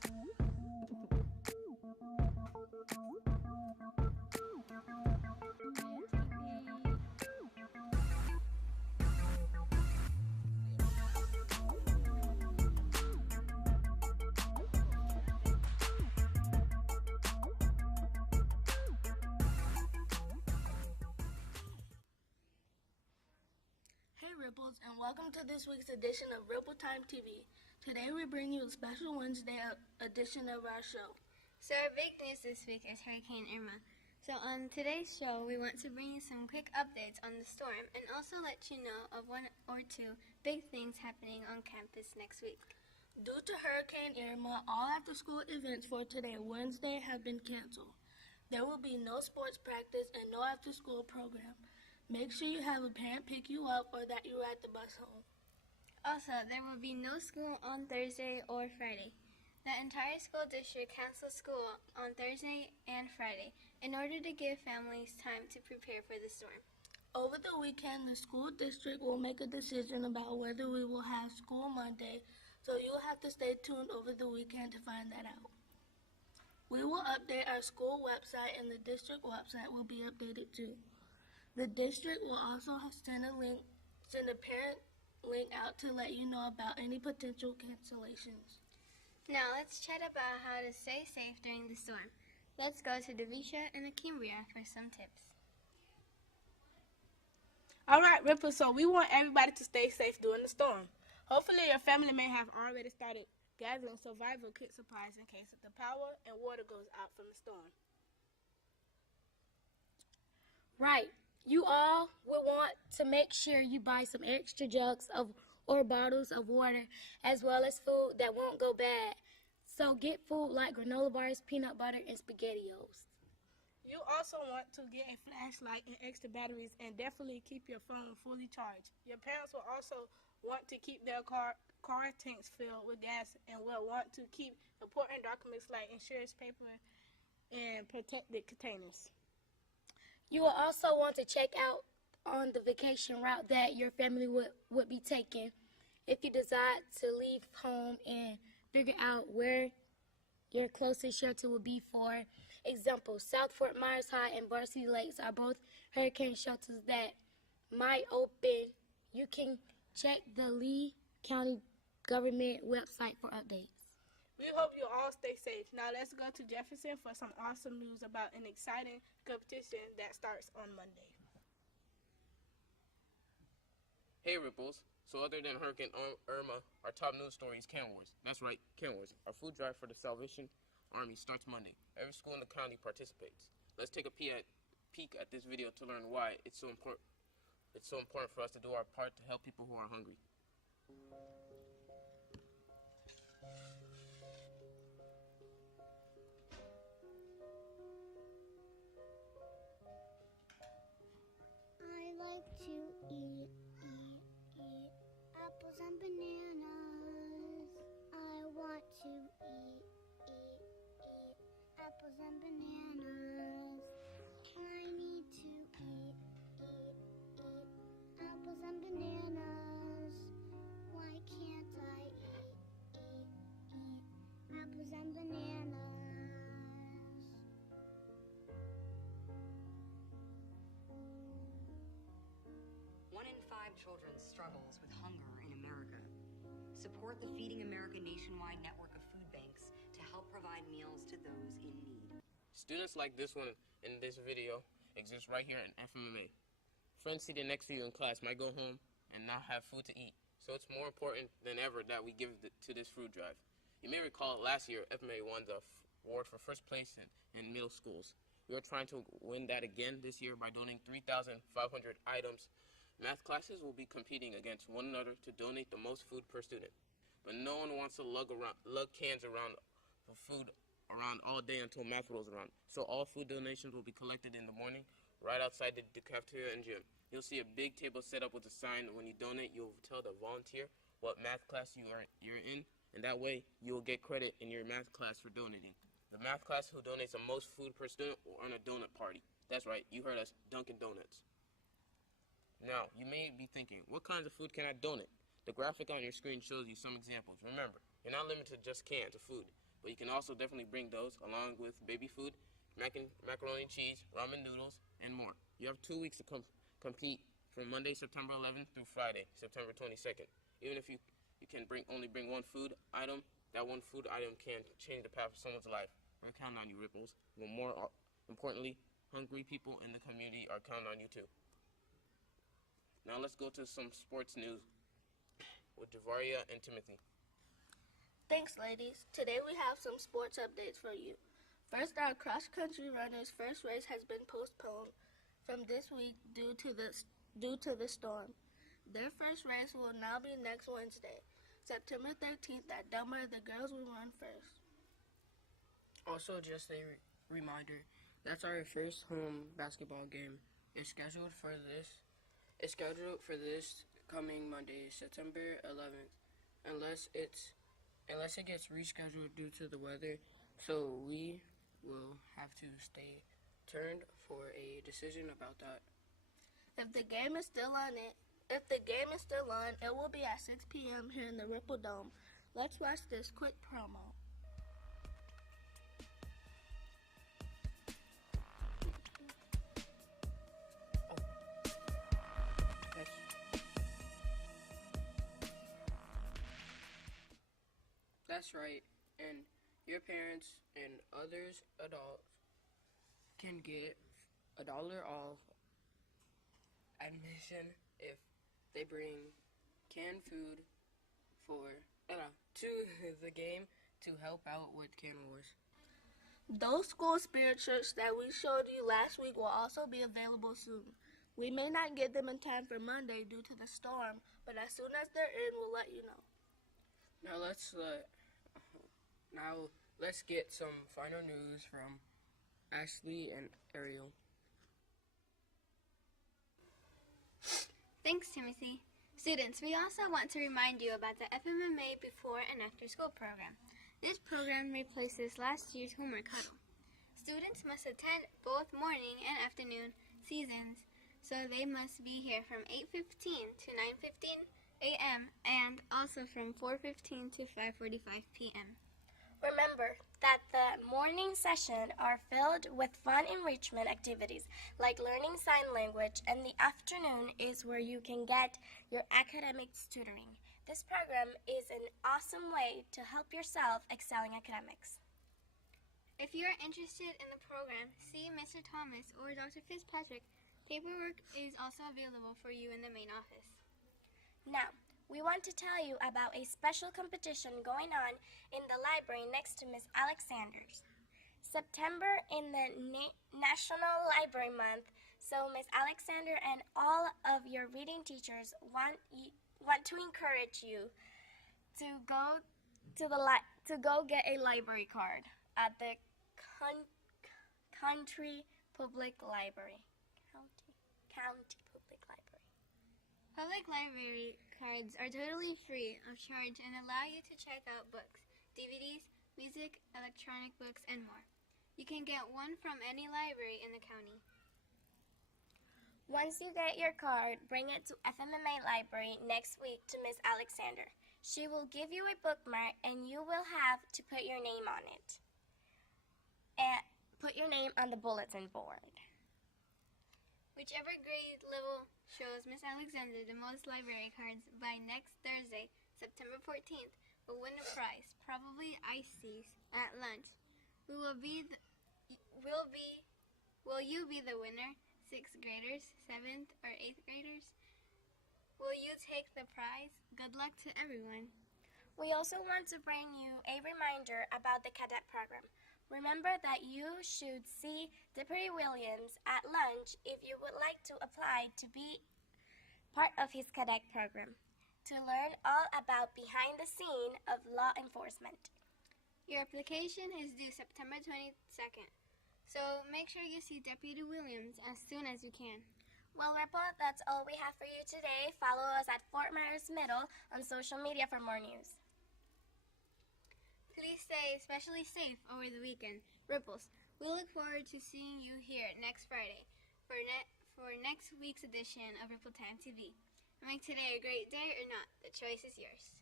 Hey Ripples, and welcome to this week's edition of Rippletime-TV. Today we bring you a special Wednesday edition of our show. So our big news this week is Hurricane Irma. So on today's show, we want to bring you some quick updates on the storm and also let you know of one or two big things happening on campus next week. Due to Hurricane Irma, all after-school events for today, Wednesday, have been canceled. There will be no sports practice and no after-school program. Make sure you have a parent pick you up or that you ride the bus home. Also, there will be no school on Thursday or Friday. The entire school district canceled school on Thursday and Friday in order to give families time to prepare for the storm. Over the weekend, the school district will make a decision about whether we will have school Monday, so you'll have to stay tuned over the weekend to find that out. We will update our school website, and the district website will be updated too. The district will also send a parent link out to let you know about any potential cancellations. Now let's chat about how to stay safe during the storm. Let's go to Davisha and Akimbria for some tips. All right, Ripple, so we want everybody to stay safe during the storm. Hopefully your family may have already started gathering survival kit supplies in case the power and water goes out from the storm. Right. You all will want to make sure you buy some extra jugs or bottles of water, as well as food that won't go bad. So get food like granola bars, peanut butter, and SpaghettiOs. You also want to get a flashlight and extra batteries, and definitely keep your phone fully charged. Your parents will also want to keep their car tanks filled with gas, and will want to keep important documents like insurance paper and protected containers. You will also want to check out on the vacation route that your family would be taking if you decide to leave home, and figure out where your closest shelter will be. For example, South Fort Myers High and Varsity Lakes are both hurricane shelters that might open. You can check the Lee County government website for updates. We hope you all stay safe. Now let's go to Jefferson for some awesome news about an exciting competition that starts on Monday. Hey Ripples, so other than Hurricane Irma, our top news story is Can Wars. That's right, Can Wars. Our food drive for the Salvation Army starts Monday. Every school in the county participates. Let's take a peek at this video to learn why it's so important. It's so important for us to do our part to help people who are hungry. I like to eat apples and bananas. I want to eat apples and bananas. I need to eat apples and bananas. Why can't I eat apples and bananas? 1 in 5 children struggles with hunger in America. Support the Feeding America nationwide network of food banks to help provide meals to those in need. Students like this one in this video exist right here in FMMA. Friends seated next to you in class might go home and not have food to eat, so it's more important than ever that we give to this food drive. You may recall last year FMMA won the award for first place in middle schools. We are trying to win that again this year by donating 3,500 items. Math classes will be competing against one another to donate the most food per student. But no one wants to lug cans around for food around all day until math rolls around. So all food donations will be collected in the morning right outside the cafeteria and gym. You'll see a big table set up with a sign. When you donate, you'll tell the volunteer what math class you're in, and that way you'll get credit in your math class for donating. The math class who donates the most food per student will earn a donut party. That's right, you heard us, Dunkin' Donuts. Now, you may be thinking, what kinds of food can I donate? The graphic on your screen shows you some examples. Remember, you're not limited to just cans of food. but you can also definitely bring those along with baby food, macaroni and cheese, ramen noodles, and more. You have 2 weeks to compete from Monday, September 11th through Friday, September 22nd. Even if you can only bring one food item, that one food item can change the path of someone's life. We're counting on you, Ripples. But more importantly, hungry people in the community are counting on you too. Now let's go to some sports news with Javaria and Timothy. Thanks, ladies. Today we have some sports updates for you. First, our cross-country runner's first race has been postponed from this week due to the storm. Their first race will now be next Wednesday, September 13th at Delmar. The girls will run first. Also, just a reminder, that's our first home basketball game. It's scheduled for this coming Monday, September 11th, unless it gets rescheduled due to the weather. So we will have to stay tuned for a decision about that. If the game is still on, it will be at 6 p.m. here in the Ripple Dome. Let's watch this quick promo. That's right, and your parents and others adults can get $1 off admission if they bring canned food to the game to help out with Can Wars. Those school spirit shirts that we showed you last week will also be available soon. We may not get them in time for Monday due to the storm, but as soon as they're in, we'll let you know. Now let's get some final news from Ashley and Ariel. Thanks, Timothy. Students, we also want to remind you about the FMMA before and after school program. This program replaces last year's homework huddle. Students must attend both morning and afternoon seasons, so they must be here from 8:15 to 9:15 a.m. and also from 4:15 to 5:45 p.m. Remember that the morning sessions are filled with fun enrichment activities like learning sign language, and the afternoon is where you can get your academics tutoring. This program is an awesome way to help yourself excel in academics. If you are interested in the program, see Mr. Thomas or Dr. Fitzpatrick. Paperwork is also available for you in the main office. Now, we want to tell you about a special competition going on in the library next to Miss Alexander's. September in the National Library Month, so Miss Alexander and all of your reading teachers want to encourage you to go get a library card at the County Public Library. Public library cards are totally free of charge and allow you to check out books, DVDs, music, electronic books, and more. You can get one from any library in the county. Once you get your card, bring it to FMMA Library next week to Miss Alexander. She will give you a bookmark and you will have to put your name on it. And put your name on the bulletin board. Whichever grade level shows Miss Alexander the most library cards by next Thursday, September 14th, will win a prize, probably ices, at lunch. Will you be the winner? 6th graders, 7th or 8th graders? Will you take the prize? Good luck to everyone. We also want to bring you a reminder about the cadet program. Remember that you should see Deputy Williams at lunch if you would like to apply to be part of his cadet program, to learn all about behind the scene of law enforcement. Your application is due September 22nd, so make sure you see Deputy Williams as soon as you can. Well, Ripple, that's all we have for you today. Follow us at Fort Myers Middle on social media for more news. Please stay especially safe over the weekend. Ripples, we look forward to seeing you here next Friday for next week's edition of Rippletime-TV. Make today a great day or not, the choice is yours.